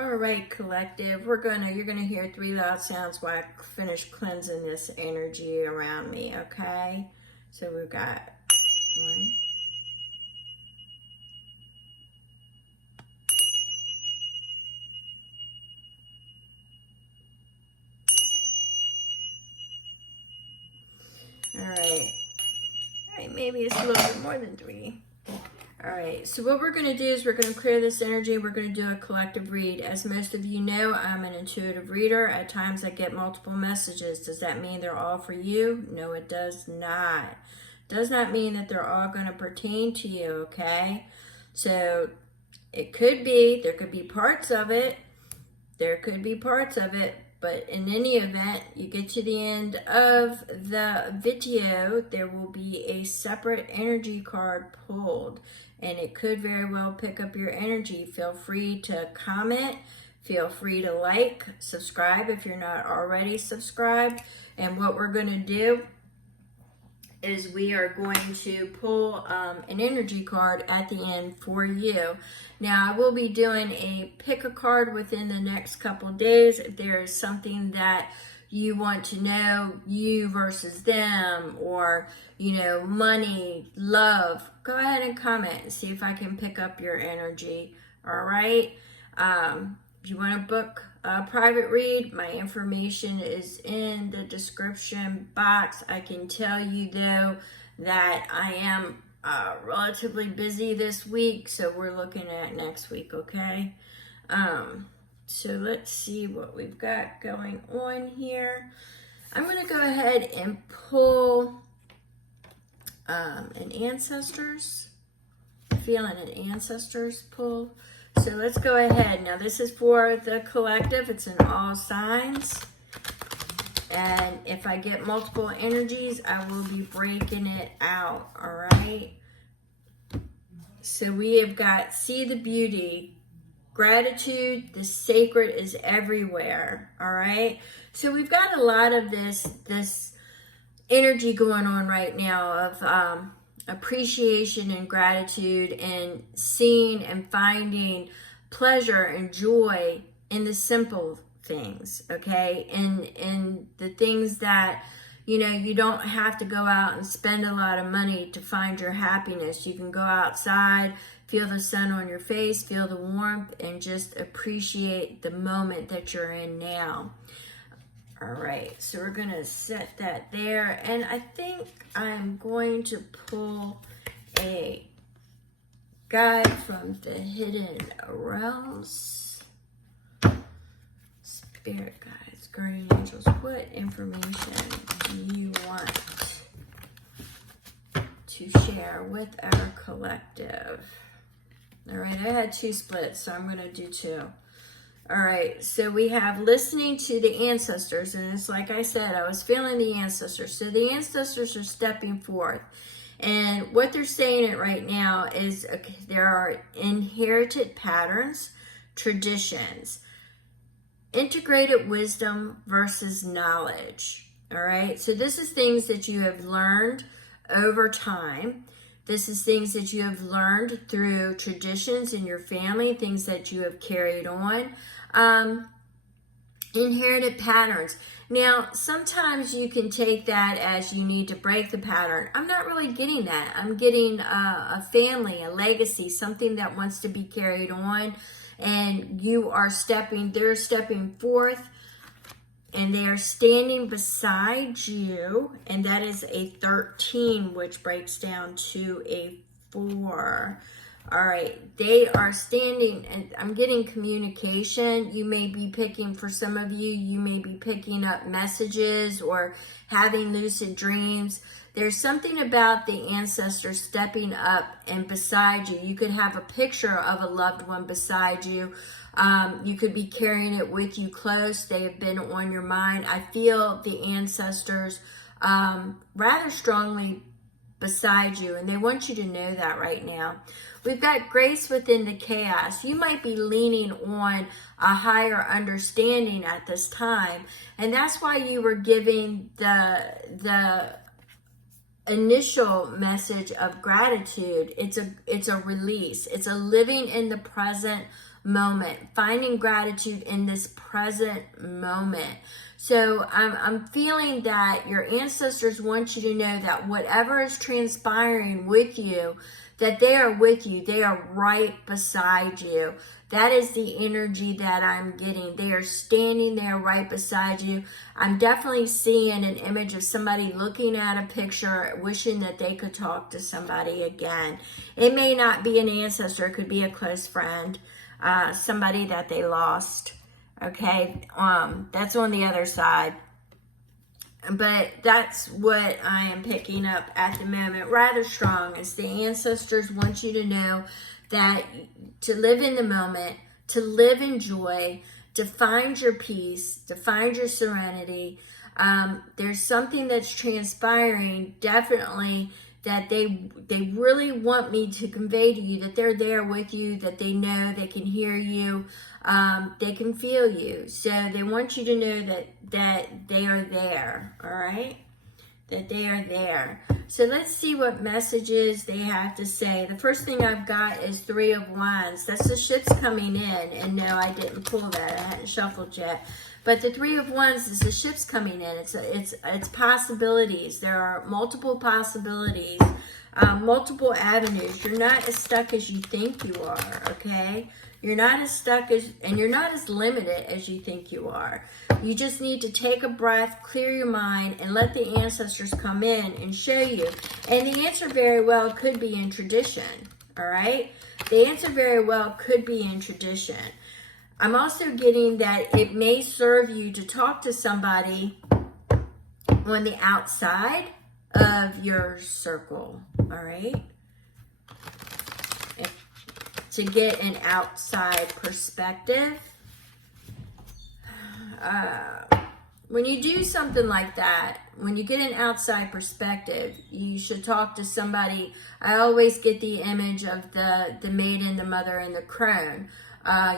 All right, collective. You're gonna hear 3 loud sounds while I finish cleansing this energy around me. Okay. So we've got 1. All right. All right. Maybe it's a little bit more than 3. All right, so what we're going to do is we're going to clear this energy. We're going to do a collective read. As most of you know, I'm an intuitive reader. At times I get multiple messages. Does that mean they're all for you? No, it does not. Does not mean that they're all going to pertain to you, okay? So it could be, there could be parts of it. But in any event, you get to the end of the video, there will be a separate energy card pulled, and it could very well pick up your energy. Feel free to comment, feel free to like, subscribe if you're not already subscribed. And what we're going to do is we are going to pull an energy card at the end for you. Now, I will be doing a pick a card within the next couple days. If there is something that you want to know, you versus them, or, you know, money, love, go ahead and comment and see if I can pick up your energy. All right. If you want to book a private read, my information is in the description box. I can tell you though that I am relatively busy this week, so we're looking at next week, okay? So let's see what we've got going on here. I'm going to go ahead and pull an ancestors, feeling an ancestors pull. So let's go ahead. Now this is for the collective. It's in all signs. And if I get multiple energies, I will be breaking it out, all right? So we have got see the beauty, gratitude, the sacred is everywhere, all right? So we've got a lot of this energy going on right now of appreciation and gratitude and seeing and finding pleasure and joy in the simple things, okay? And the things that, you know, you don't have to go out and spend a lot of money to find your happiness. You can go outside, feel the sun on your face, feel the warmth, and just appreciate the moment that you're in now. All right, so we're going to set that there. And I think I'm going to pull a guide from the Hidden Realms. Spirit guides, guardian angels, what information do you want to share with our collective? All right, I had 2 splits, so I'm going to do 2. All right, so we have listening to the ancestors, and it's like I said, I was feeling the ancestors. So the ancestors are stepping forth, and what they're saying it right now is there are inherited patterns, traditions, integrated wisdom versus knowledge. All right, so this is things that you have learned over time. This is things that you have learned through traditions in your family, things that you have carried on. Inherited patterns. Now, sometimes you can take that as you need to break the pattern. I'm not really getting that. I'm getting a family, a legacy, something that wants to be carried on, and they're stepping forth, and they are standing beside you, and that is a 13, which breaks down to a 4. All right, they are standing, and I'm getting communication. You may be picking, for some of you, you may be picking up messages or having lucid dreams. There's something about the ancestors stepping up and beside you. You could have a picture of a loved one beside you. You could be carrying it with you close. They have been on your mind. I feel the ancestors rather strongly beside you, and they want you to know that right now. We've got grace within the chaos. You might be leaning on a higher understanding at this time, and that's why you were giving the initial message of gratitude. It's a release. It's a living in the present moment, finding gratitude in this present moment. So I'm feeling that your ancestors want you to know that whatever is transpiring with you, that they are with you. They are right beside you. That is the energy that I'm getting. They are standing there right beside you. I'm definitely seeing an image of somebody looking at a picture, wishing that they could talk to somebody again. It may not be an ancestor. It could be a close friend, somebody that they lost. Okay, that's on the other side. But that's what I am picking up at the moment. Rather strong, as the ancestors want you to know that to live in the moment, to live in joy, to find your peace, to find your serenity. There's something that's transpiring, definitely, that they really want me to convey to you, that they're there with you, that they know, they can hear you, they can feel you. So they want you to know that they are there, all right? That they are there. So let's see what messages they have to say. The first thing I've got is Three of Wands. That's the ships coming in. And no, I didn't pull that. I hadn't shuffled yet. But the Three of Wands is the ships coming in. It's possibilities. There are multiple possibilities, multiple avenues. You're not as stuck as you think you are, okay? You're not as stuck and you're not as limited as you think you are. You just need to take a breath, clear your mind, and let the ancestors come in and show you. And the answer very well could be in tradition, all right? The answer very well could be in tradition. I'm also getting that it may serve you to talk to somebody on the outside of your circle, all right? To get an outside perspective. When you do something like that, when you get an outside perspective, you should talk to somebody. I always get the image of the maiden, the mother, and the crone.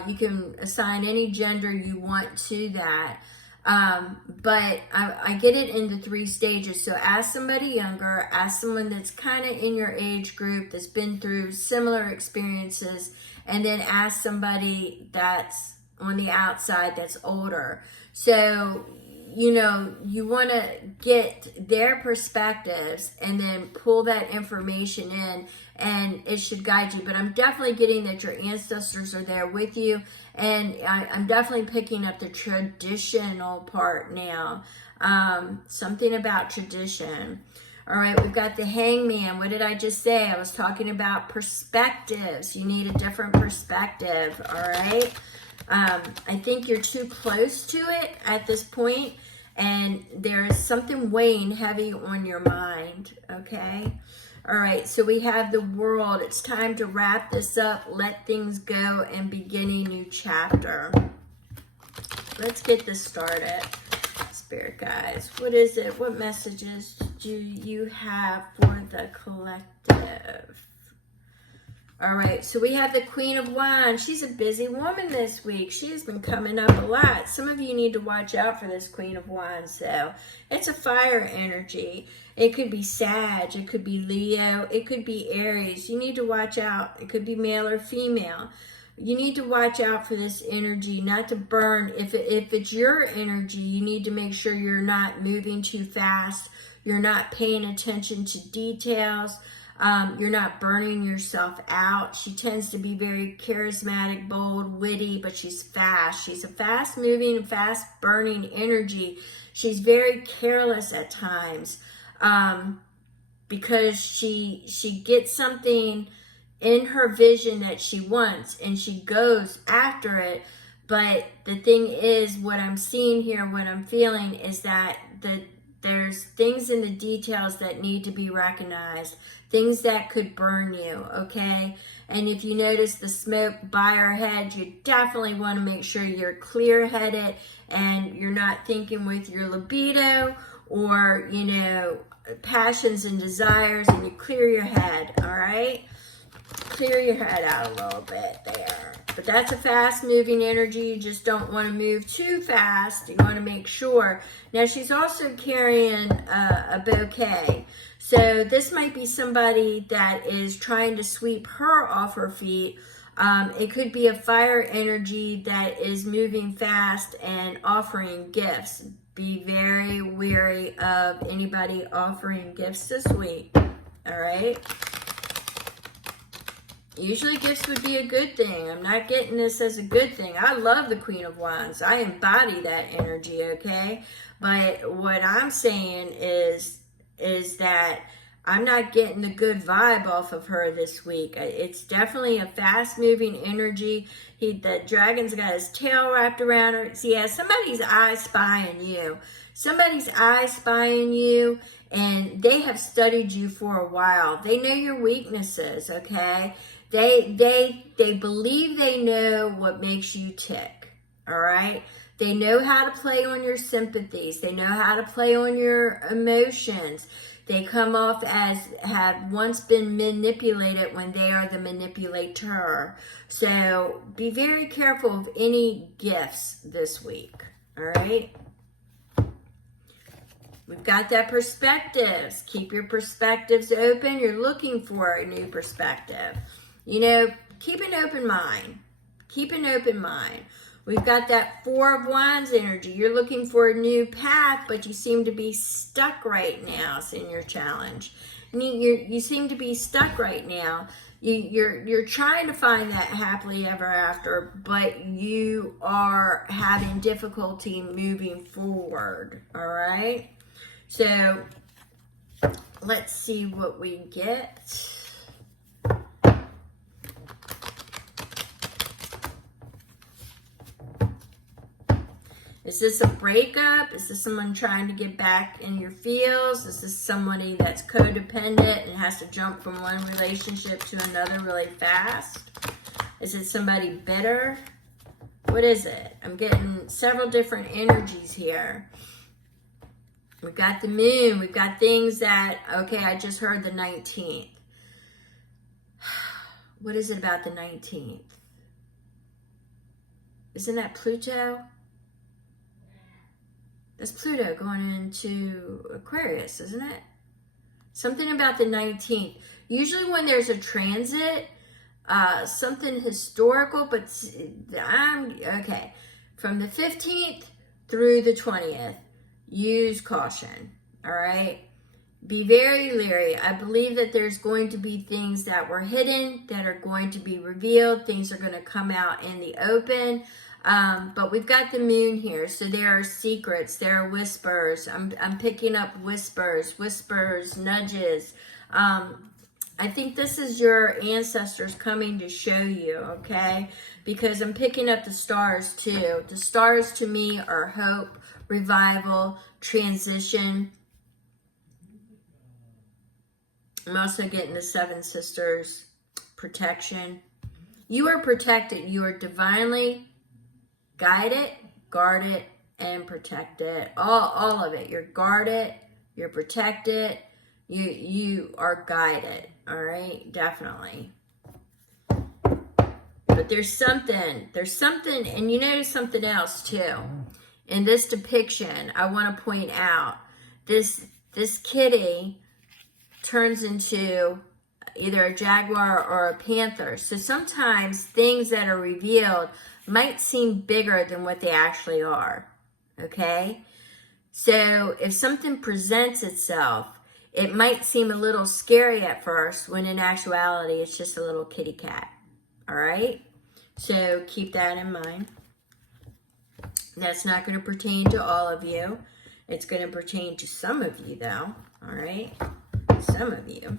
You can assign any gender you want to that. But I get it in the 3 stages. So ask somebody younger, ask someone that's kind of in your age group, that's been through similar experiences, and then ask somebody that's on the outside that's older. So, you know, you want to get their perspectives and then pull that information in, and it should guide you. But I'm definitely getting that your ancestors are there with you, and I'm definitely picking up the traditional part now. Something about tradition. All right, we've got the Hangman. What did I just say? I was talking about perspectives. You need a different perspective, all right? I think you're too close to it at this point, and there is something weighing heavy on your mind, okay? All right, so we have the World. It's time to wrap this up, let things go, and begin a new chapter. Let's get this started. Spirit guides, what is it? What messages do you have for the collective? All right, so we have the Queen of Wands. She's a busy woman this week. She has been coming up a lot. Some of you need to watch out for this Queen of Wands, though. It's a fire energy. It could be Sag. It could be Leo. It could be Aries. You need to watch out. It could be male or female. You need to watch out for this energy, not to burn. If it's your energy, you need to make sure you're not moving too fast. You're not paying attention to details. You're not burning yourself out. She tends to be very charismatic, bold, witty, but she's fast. She's a fast-moving, fast-burning energy. She's very careless at times because she gets something in her vision that she wants, and she goes after it. But the thing is, what I'm seeing here, what I'm feeling is that there's things in the details that need to be recognized, things that could burn you, okay? And if you notice the smoke by her head, you definitely want to make sure you're clear-headed and you're not thinking with your libido or, you know, passions and desires, and you clear your head, all right? Clear your head out a little bit there. But that's a fast-moving energy. You just don't want to move too fast. You want to make sure. Now, she's also carrying a bouquet. So this might be somebody that is trying to sweep her off her feet It could be a fire energy that is moving fast and offering gifts. Be very wary of anybody offering gifts this week. All right. Usually gifts would be a good thing. I'm not getting this as a good thing. I love the Queen of Wands. I embody that energy, okay? But what I'm saying is that I'm not getting the good vibe off of her this week. It's definitely a fast-moving energy. The dragon's got his tail wrapped around her. So yeah, somebody's eye spying you. Somebody's eye spying you, and they have studied you for a while. They know your weaknesses, okay? They believe they know what makes you tick, all right? They know how to play on your sympathies. They know how to play on your emotions. They come off as have once been manipulated when they are the manipulator. So be very careful of any gifts this week, all right? We've got that perspectives. Keep your perspectives open. You're looking for a new perspective. You know, keep an open mind. Keep an open mind. We've got that Four of Wands energy. You're looking for a new path, but you seem to be stuck right now. It's in your challenge. You seem to be stuck right now. You're trying to find that happily ever after, but you are having difficulty moving forward. All right? So let's see what we get. Is this a breakup? Is this someone trying to get back in your feels? Is this somebody that's codependent and has to jump from one relationship to another really fast? Is it somebody bitter? What is it? I'm getting several different energies here. We've got the moon. We've got things that, okay, I just heard the 19th. What is it about the 19th? Isn't that Pluto? That's Pluto going into Aquarius, isn't it? Something about the 19th. Usually when there's a transit, something historical, but okay. From the 15th through the 20th, use caution, all right? Be very leery. I believe that there's going to be things that were hidden that are going to be revealed. Things are going to come out in the open. But we've got the moon here, so there are secrets, there are whispers. I'm picking up whispers, nudges. I think this is your ancestors coming to show you, okay? Because I'm picking up the stars too. The stars to me are hope, revival, transition. I'm also getting the Seven Sisters, protection. You are protected. You are divinely guided, guarded, and protected. All of it. You're guarded, you're protected, you are guided. All right, definitely. But there's something, and you notice something else too. In this depiction, I want to point out this kitty turns into either a jaguar or a panther. So sometimes things that are revealed might seem bigger than what they actually are, okay? So if something presents itself, it might seem a little scary at first, when in actuality, it's just a little kitty cat, all right? So keep that in mind. That's not going to pertain to all of you. It's going to pertain to some of you, though, all right? Some of you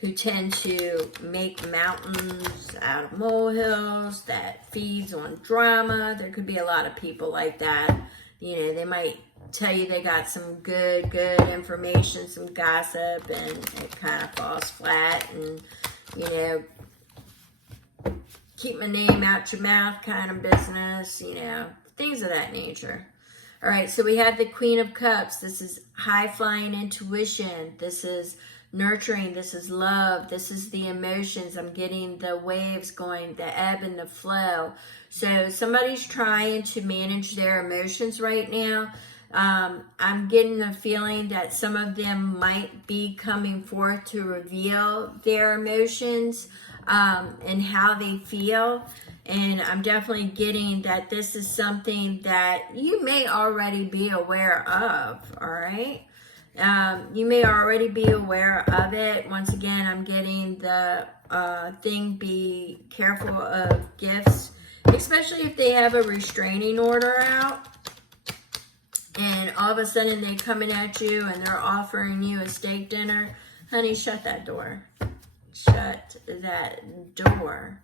who tend to make mountains out of molehills, that feeds on drama. There could be a lot of people like that. You know, they might tell you they got some good information, some gossip, and it kind of falls flat. And, you know, keep my name out your mouth kind of business, you know, things of that nature. All right, so we have the Queen of Cups. This is high-flying intuition. This is nurturing. This is love. This is the emotions. I'm getting the waves going, the ebb and the flow. So somebody's trying to manage their emotions right now. I'm getting a feeling that some of them might be coming forth to reveal their emotions. and how they feel. And I'm definitely getting that this is something that you may already be aware of, all right? You may already be aware of it. Once again, I'm getting the thing, be careful of gifts, especially if they have a restraining order out. And all of a sudden they're coming at you and they're offering you a steak dinner. Honey, shut that door. Shut that door.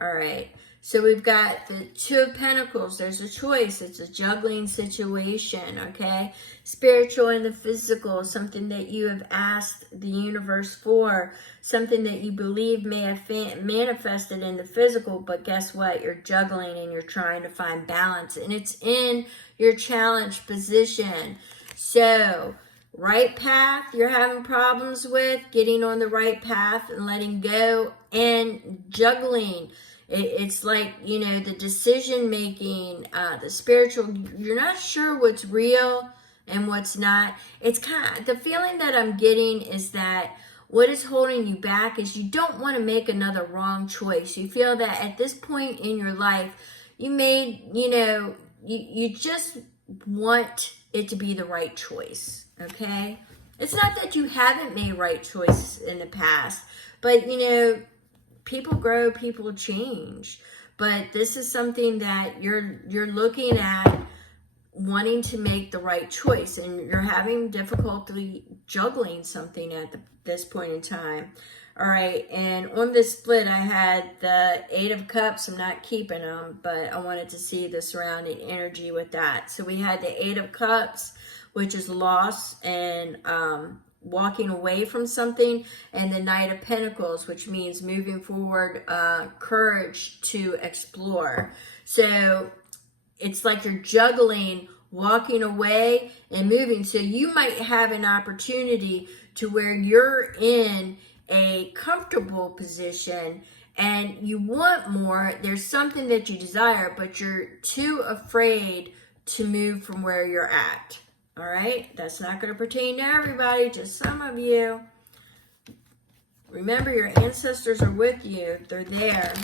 All right. So we've got the Two of Pentacles. There's a choice. It's a juggling situation, okay? Spiritual and the physical, something that you have asked the universe for, something that you believe may have manifested in the physical, but guess what? You're juggling and you're trying to find balance, and it's in your challenge position. So, right path you're having problems with, getting on the right path and letting go, and juggling. It's like, you know, the decision making, the spiritual, you're not sure what's real and what's not. It's kind of, the feeling that I'm getting is that what is holding you back is you don't want to make another wrong choice. You feel that at this point in your life, you made, you know, you just want it to be the right choice, okay? It's not that you haven't made right choices in the past, but, you know, people grow, people change. But this is something that you're looking at, wanting to make the right choice, and you're having difficulty juggling something at this point in time. All right, and on this split, I had the Eight of Cups. I'm not keeping them, but I wanted to see the surrounding energy with that. So we had the Eight of Cups, which is loss and walking away from something, and the Knight of Pentacles, which means moving forward, courage to explore. So it's like you're juggling walking away and moving. So you might have an opportunity to where you're in a comfortable position and you want more. There's something that you desire, but you're too afraid to move from where you're at. All right, that's not going to pertain to everybody, just some of you. Remember, your ancestors are with you. They're there.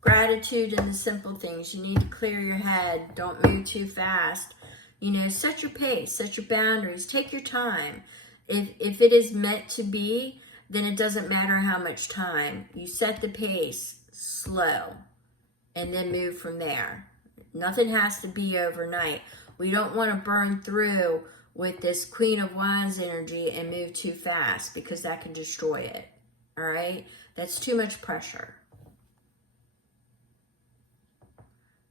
Gratitude in the simple things. You need to clear your head. Don't move too fast. You know, set your pace, set your boundaries, take your time. If it is meant to be, then it doesn't matter how much time. You set the pace slow and then move from there. Nothing has to be overnight. We don't want to burn through with this Queen of Wands energy and move too fast, because that can destroy it. All right? That's too much pressure.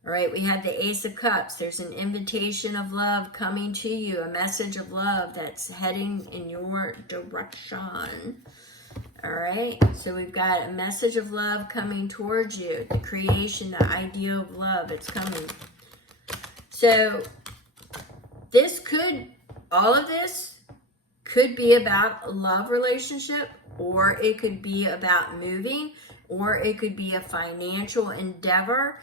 All right, we have the Ace of Cups. There's an invitation of love coming to you, a message of love that's heading in your direction. All right, so we've got a message of love coming towards you, the creation, the ideal of love, it's coming. So this could, all of this could be about a love relationship, or it could be about moving, or it could be a financial endeavor.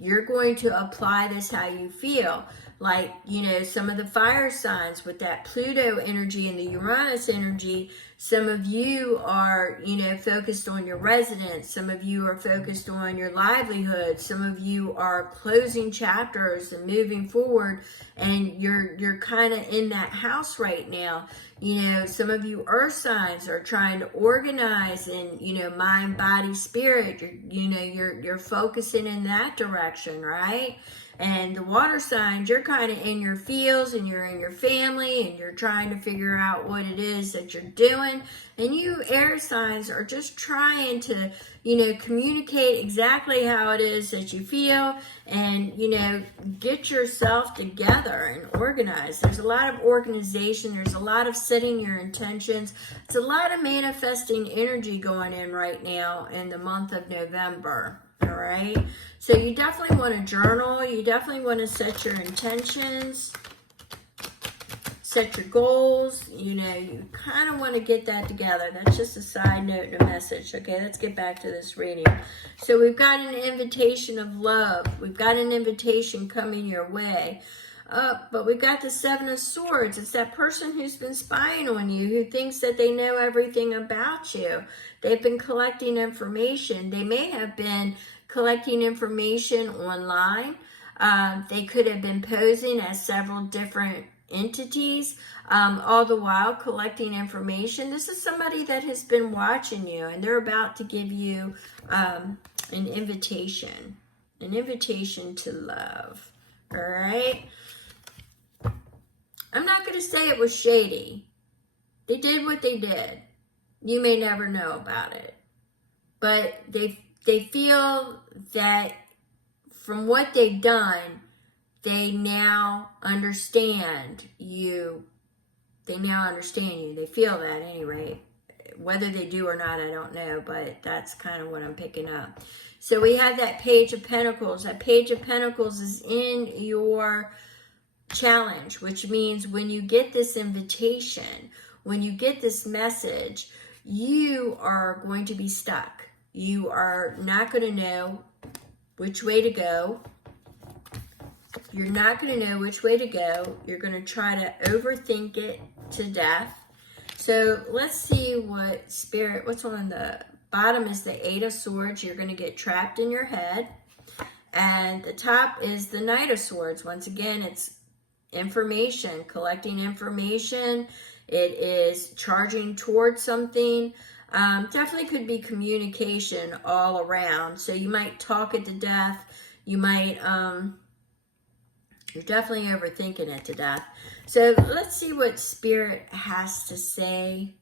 You're going to apply this how you feel. Like, you know, some of the fire signs with that Pluto energy and the Uranus energy, some of you are, you know, focused on your residence. Some of you are focused on your livelihood. Some of you are closing chapters and moving forward, and you're kind of in that house right now. You know, some of you earth signs are trying to organize in, you know, mind, body, spirit. You're focusing in that direction, right? And the water signs, you're kind of in your fields and you're in your family and you're trying to figure out what it is that you're doing. And you air signs are just trying to, you know, communicate exactly how it is that you feel and, you know, get yourself together and organize. There's a lot of organization. There's a lot of setting your intentions. It's a lot of manifesting energy going in right now in the month of November. All right. So you definitely want to journal. You definitely want to set your intentions, set your goals. You know, you kind of want to get that together. That's just a side note and a message. Okay, let's get back to this reading. So we've got an invitation of love. We've got an invitation coming your way. But we've got the Seven of Swords. It's that person who's been spying on you, who thinks that they know everything about you. They've been collecting information. They may have been collecting information online. They could have been posing as several different entities, all the while collecting information. This is somebody that has been watching you, and they're about to give you an invitation to love. All right. I'm not going to say it was shady. They did what they did. You may never know about it. But they feel that from what they've done, they now understand you. They now understand you. They feel that anyway. Whether they do or not, I don't know. But that's kind of what I'm picking up. So we have that Page of Pentacles. That Page of Pentacles is in your challenge, which means when you get this invitation, when you get this message, you are going to be stuck. You are not going to know which way to go. You're not going to know which way to go. You're going to try to overthink it to death. So let's see what Spirit, what's on the bottom is the Eight of Swords. You're going to get trapped in your head. And the top is the Knight of Swords. Once again, it's information, collecting information. It is charging towards something. Definitely could be communication all around. So you might talk it to death. You might, you're definitely overthinking it to death. So let's see what Spirit has to say.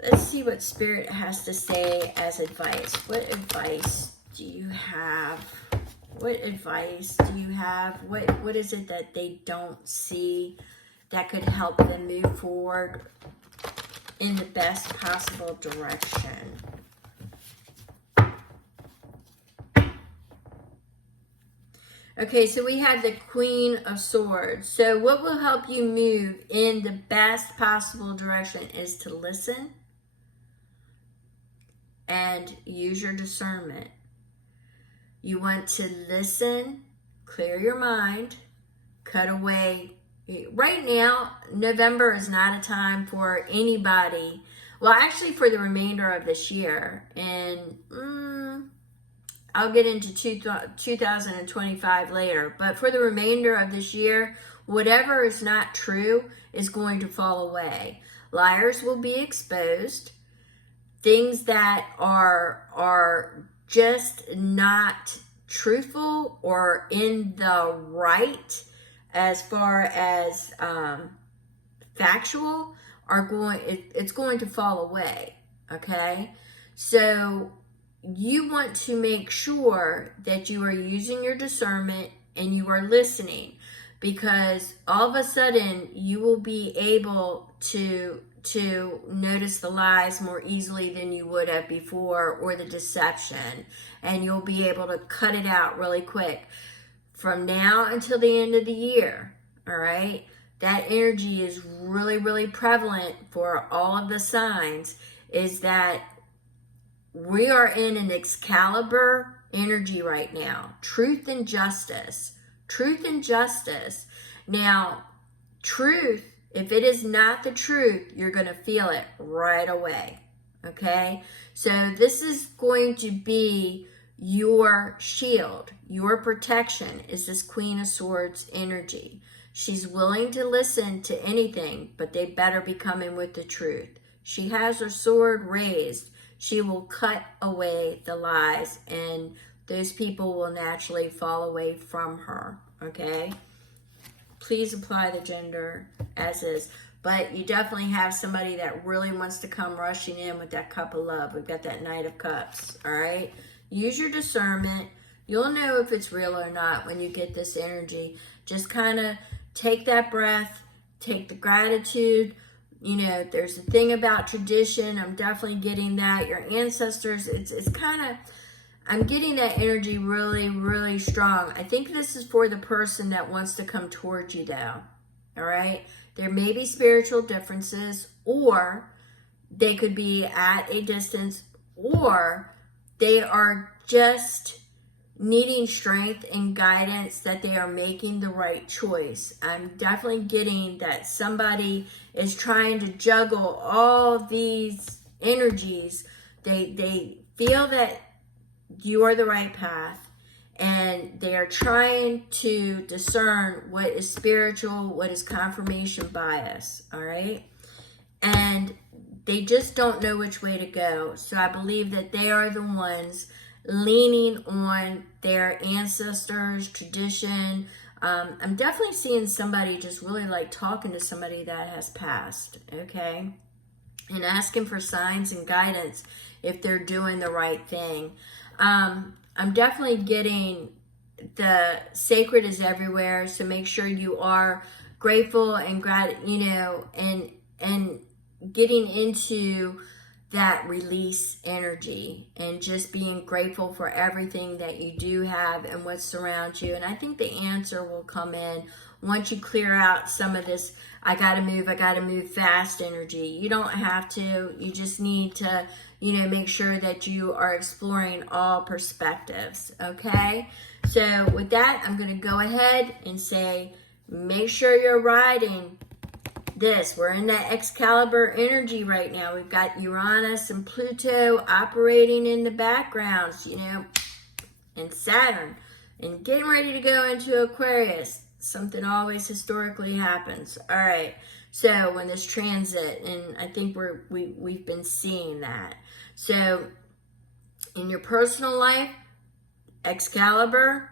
Let's see what Spirit has to say as advice. What advice do you have? What advice do you have? What is it that they don't see that could help them move forward in the best possible direction? Okay, so we have the Queen of Swords. So what will help you move in the best possible direction is to listen and use your discernment. You want to listen, clear your mind, cut away. Right now, November is not a time for anybody. Well, actually for the remainder of this year. And I'll get into 2025 later. But for the remainder of this year, whatever is not true is going to fall away. Liars will be exposed. Things that are just not truthful or in the right as far as factual it's going to fall away. Okay, so you want to make sure that you are using your discernment and you are listening, because all of a sudden you will be able to notice the lies more easily than you would have before, or the deception, and you'll be able to cut it out really quick from now until the end of the year. All right, that energy is really, really prevalent for all of the signs, is that we are in an Excalibur energy right now. Truth and justice. Truth and justice. Now, truth, if it is not the truth, you're going to feel it right away. Okay? So this is going to be your shield. Your protection is this Queen of Swords energy. She's willing to listen to anything, but they better be coming with the truth. She has her sword raised. She will cut away the lies, and those people will naturally fall away from her. Okay? Please apply the gender as is. But you definitely have somebody that really wants to come rushing in with that cup of love. We've got that Knight of Cups. All right? Use your discernment. You'll know if it's real or not when you get this energy. Just kind of take that breath. Take the gratitude. You know, there's a thing about tradition. I'm definitely getting that. Your ancestors, it's kind of, I'm getting that energy really, really strong. I think this is for the person that wants to come towards you, though. All right? There may be spiritual differences, or they could be at a distance, or they are just needing strength and guidance that they are making the right choice. I'm definitely getting that somebody is trying to juggle all these energies. They feel that you are the right path, and they are trying to discern what is spiritual, what is confirmation bias, all right? And they just don't know which way to go. So I believe that they are the ones leaning on their ancestors, tradition. I'm definitely seeing somebody just really like talking to somebody that has passed, okay? And asking for signs and guidance if they're doing the right thing. I'm definitely getting the sacred is everywhere, so make sure you are grateful and and getting into that release energy and just being grateful for everything that you do have and what surrounds you. And I think the answer will come in once you clear out some of this I gotta move fast energy. You don't have to. You just need to, make sure that you are exploring all perspectives, okay? So with that, I'm gonna go ahead and say, make sure you're riding this. We're in that Excalibur energy right now. We've got Uranus and Pluto operating in the backgrounds, and Saturn, and getting ready to go into Aquarius. Something always historically happens. All right. So when this transit, and I think we've been seeing that. So in your personal life, Excalibur,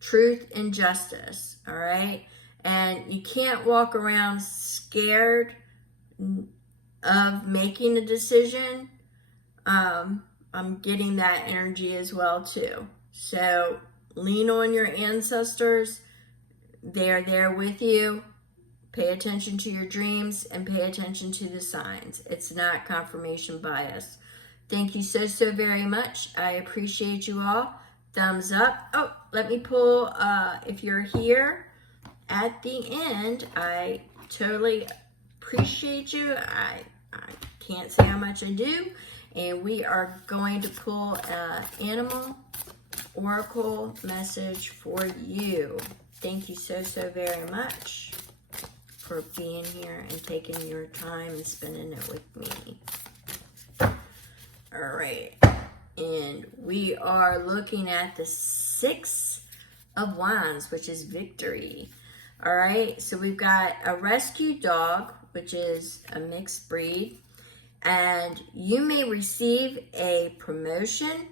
truth and justice. All right. And you can't walk around scared of making a decision. I'm getting that energy as well too. So lean on your ancestors. They're there with you. Pay attention to your dreams and pay attention to the signs. It's not confirmation bias. Thank you so, so very much. I appreciate you all. Thumbs up. Oh, let me pull, if you're here at the end, I totally appreciate you. I can't say how much I do. And we are going to pull an animal oracle message for you. Thank you so, so very much for being here and taking your time and spending it with me. All right. And we are looking at the 6 of Wands, which is victory. All right. So we've got a rescue dog, which is a mixed breed. And you may receive a promotion,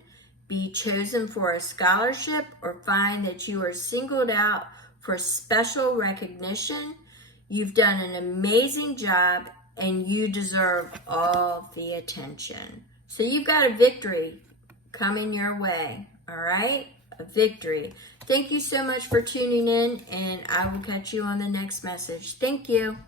be chosen for a scholarship, or find that you are singled out for special recognition. You've done an amazing job and you deserve all the attention. So you've got a victory coming your way, all right? A victory. Thank you so much for tuning in, and I will catch you on the next message. Thank you.